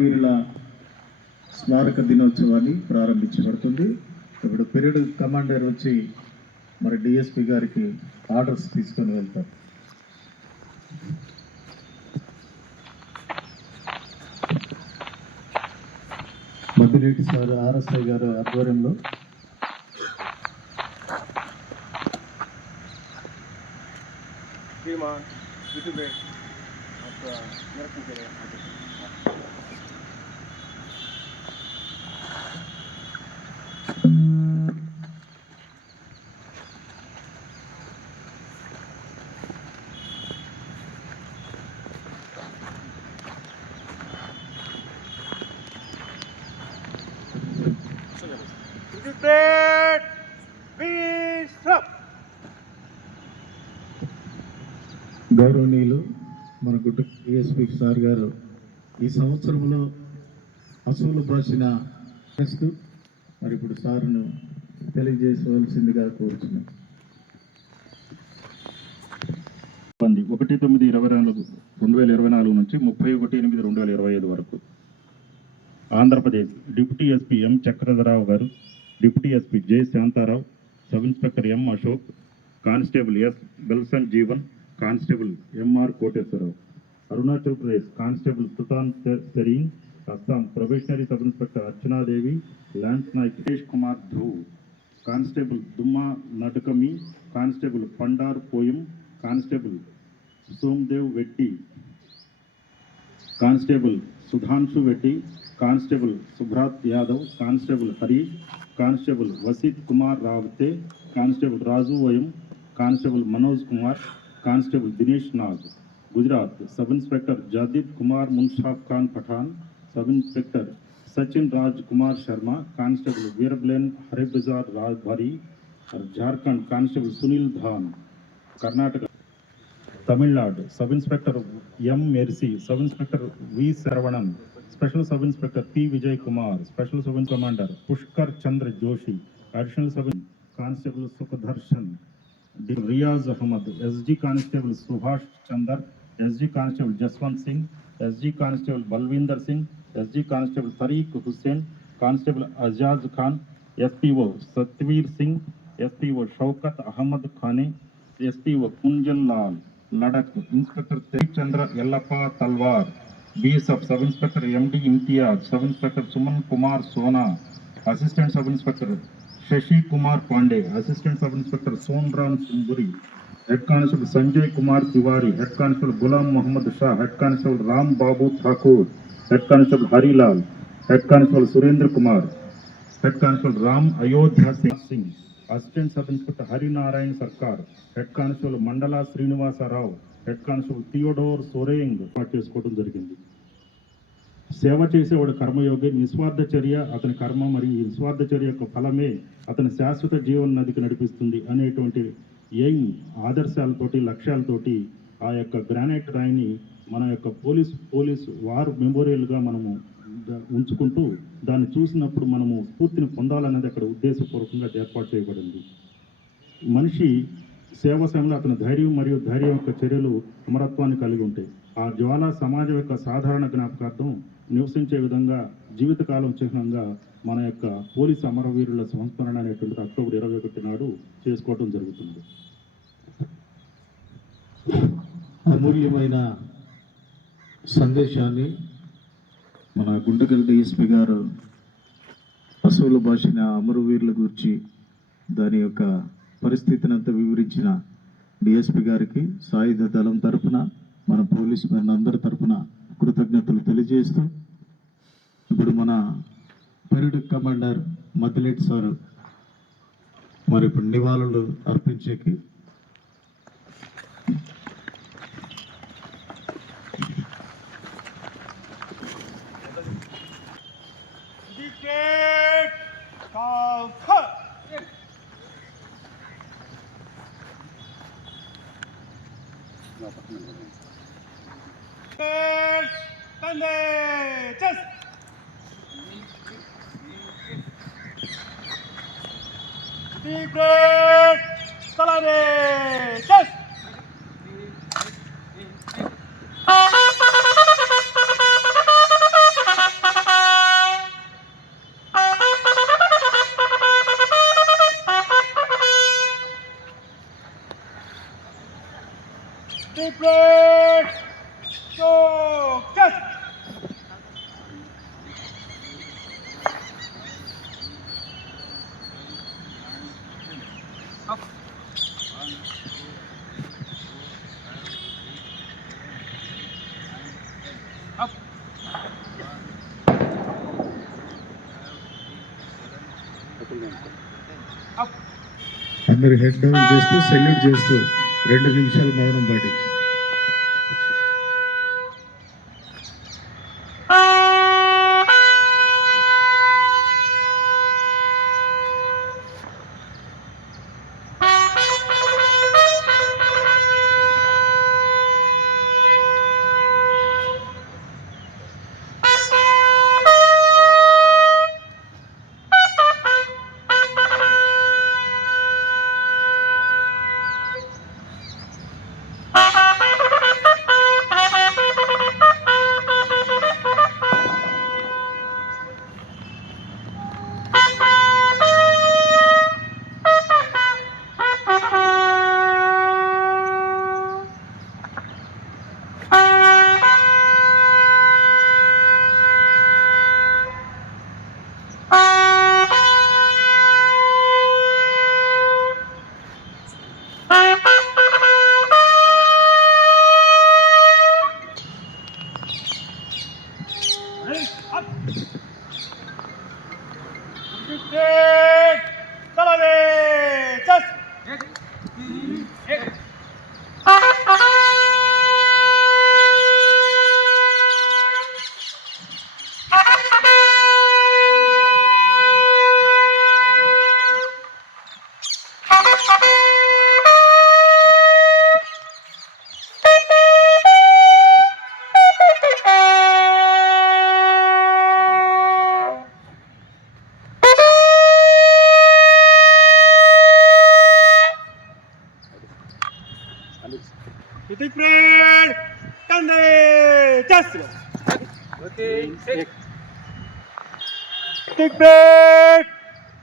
వీరుల స్మారక దినోత్సవాన్ని ప్రారంభించబడుతుంది. ఇప్పుడు పెరియడ్ కమాండర్ వచ్చి మరి డిఎస్పి గారికి ఆర్డర్స్ తీసుకొని వెళ్తారు మద్దిరెడ్డి సార్ ఆర్ఎస్ఐ గారు ఆధ్వర్యంలో శ్రీమా స్టేట్ గౌరవనీయులు మన గుడ్డ విఎస్పీ సార్ గారు ఈ సంవత్సరంలో అసూలు బ్రాసిన మరి ఇప్పుడు సార్ను తెలియజేసవలసిందిగా కోరుచున్నాను ఒకటి తొమ్మిది ఇరవై నాలుగు రెండు వేల ఇరవై నాలుగు నుంచి ముప్పై ఒకటి ఎనిమిది రెండు వేల ఇరవై ఐదు వరకు. Andhra Pradesh deputy SP M. Chakradhararao గారు deputy SP J Shantharao sub inspector M Ashok constable S Belson Jeevan constable M R Koteswararao. Arunachal Pradesh constable Sutan Sereen Assam probationary sub inspector Archanadevi lance naik Suresh Kumar Dhruv. Constable Dumma Natukami constable Pandar Poyam constable Somdev Vetti constable Sudhanshu Vetti constable Subhrat Yadav constable Harish constable Vasith Kumar Rawate constable Raju Vayam constable Manoj Kumar constable Dinesh Nag Gujarat sub inspector Jadid Kumar Munshaf Khan Pathan sub inspector Sachin Raj Kumar Sharma constable Veerablen Haribazar Raj Bhari Jharkhand constable Sunil Dhan Karnataka Tamil Nadu sub inspector M Mercy sub inspector V Saravanan Special Sub Inspector P. Vijay Kumar, Special Sub Commander Pushkar Chandra Joshi, Additional Sub Constable Sukhdarshan, Riyaz Ahmad, SG Constable Subhash Chandar, SG Constable Jaswant Singh, SG Constable Balvinder Singh, SG Constable Tariq Hussain, Constable Azaz Khan, FPO Satveer Singh, FPO Shaukat Ahmad Khane, SPO Kunjan Lal, Ladakh, Inspector Tek Chandra Yellappa Talwar, Talwar BSF sub inspector MD Imtiaz sub inspector Suman Kumar Sona assistant sub inspector Shashi Kumar Pandey assistant sub inspector Sonram Simburi head constable Sanjay Kumar Tiwari head constable Ghulam Mohammad Shah head constable Ram Babu Thakur head constable Harilal head constable Surendra Kumar head constable Ram Ayodhya Singh assistant sub inspector Harinarayan Sarkar head constable Mandala Srinivasarao head constable Theodore Soreng ఏర్పాటు చేసుకోవడం జరిగింది. సేవ చేసేవాడు కర్మయోగి నిస్వార్థ చర్య అతని కర్మ మరియు ఈ నిస్వార్థ చర్య యొక్క ఫలమే అతని శాశ్వత జీవన నదికి నడిపిస్తుంది అనేటువంటి ఎయిమ్ ఆదర్శాలతోటి లక్ష్యాలతోటి ఆ యొక్క గ్రానైట్ రాయిని మన యొక్క పోలీస్ పోలీస్ వార్ మెమోరియల్గా మనము ఉంచుకుంటూ దాన్ని చూసినప్పుడు మనము స్ఫూర్తిని పొందాలన్నది అక్కడ ఉద్దేశపూర్వకంగా ఏర్పాటు చేయబడింది. మనిషి సేవ సమయంలో అతని ధైర్యం మరియు ధైర్యం యొక్క చర్యలు అమరత్వాన్ని కలిగి ఉంటాయి ఆ జ్వాల సమాజం యొక్క సాధారణ జ్ఞాపకార్థం నివసించే విధంగా జీవితకాలం చిహ్నంగా మన యొక్క పోలీసు అమరవీరుల సంస్మరణ అనేటువంటిది అక్టోబర్ ఇరవై ఒకటి నాడు చేసుకోవడం జరుగుతుంది అమూల్యమైన సందేశాన్ని మన గుంటకల్ డిఎస్పి గారు పశువుల భాషన అమరవీరుల గురించి దాని యొక్క పరిస్థితిని అంతా వివరించిన డిఎస్పి గారికి సాయుధ దళం తరఫున మన పోలీస్ మన అందరి తరపున కృతజ్ఞతలు తెలియజేస్తూ ఇప్పుడు మన పెరిడ్ కమాండర్ మద్దిలేటి సారు మరి ఇప్పుడు నివాళులు అర్పించేకి Indicate Chance! Deep breath! Salade, chest. అందరు హెడ్ డౌన్ చేస్తూ సెల్యూట్ చేస్తూ రెండు నిమిషాలు మౌనం పాటించి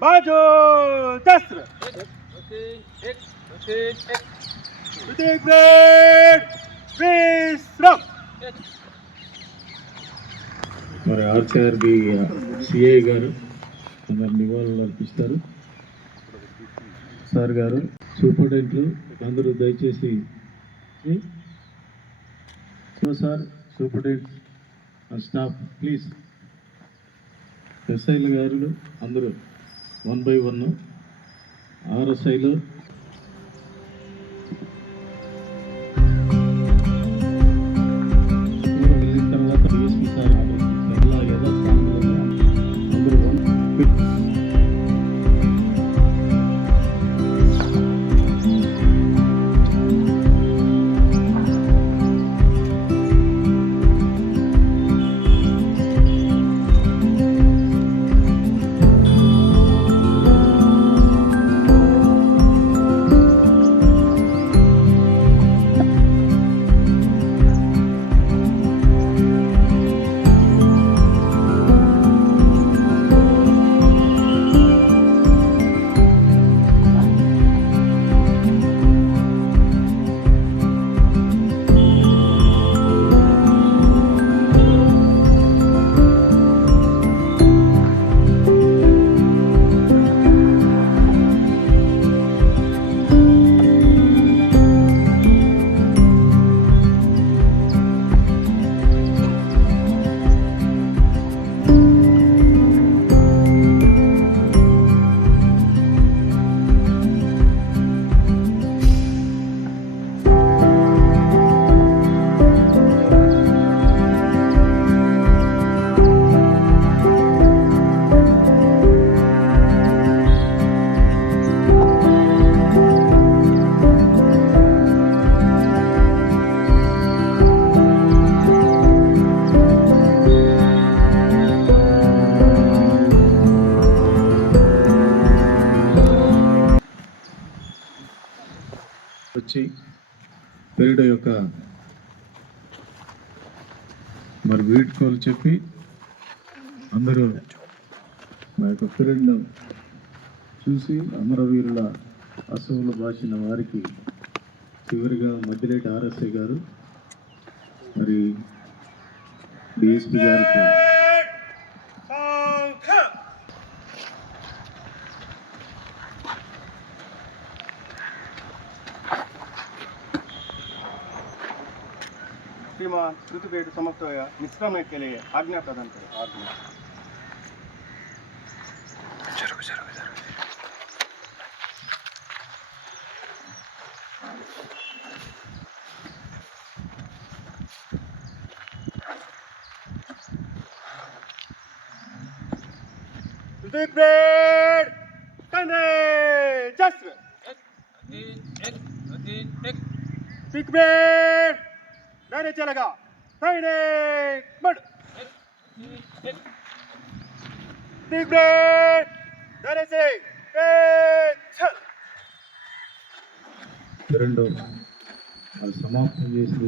baju, chest. Deep breath, Vishram మరి ఆర్కేఆర్బి సిఐ గారు అందరు నివాళులు అర్పిస్తారు. సార్ గారు సూపరింటెండెంట్లు అందరూ దయచేసి సార్ సూపరింటెండెంట్ స్టాఫ్ ప్లీజ్. ఎస్ఐలు గారు అందరూ వన్ బై వన్. ఆర్ఎస్ఐలు పెరిడ్ యొక్క మరి వీడ్కోలు చెప్పి అందరూ మా యొక్క ఫ్రెండ్ చూసి అమరవీరుల అసవులు బాసిన వారికి చివరిగా మధ్యరేటి ఆర్ఎస్ఐ గారు మరి డిఎస్పి గారికి ಶ್ರುತಿಬೇಡು ಸಮತ್ವಯ ಮಿಶ್ರಮ ಕೆಲೆಯ ಆಜ್ಞಾತದಂತೆ ಆಜ್ಞಾ ಜರುಗು ಜರುಗು ಜರುಗು Big Bird! Tane! Jasper! Big Bird! डायरे चलेगा पहने मड पिकमेट डायरे से ए, चल రెండు సమాప్తం చేసిన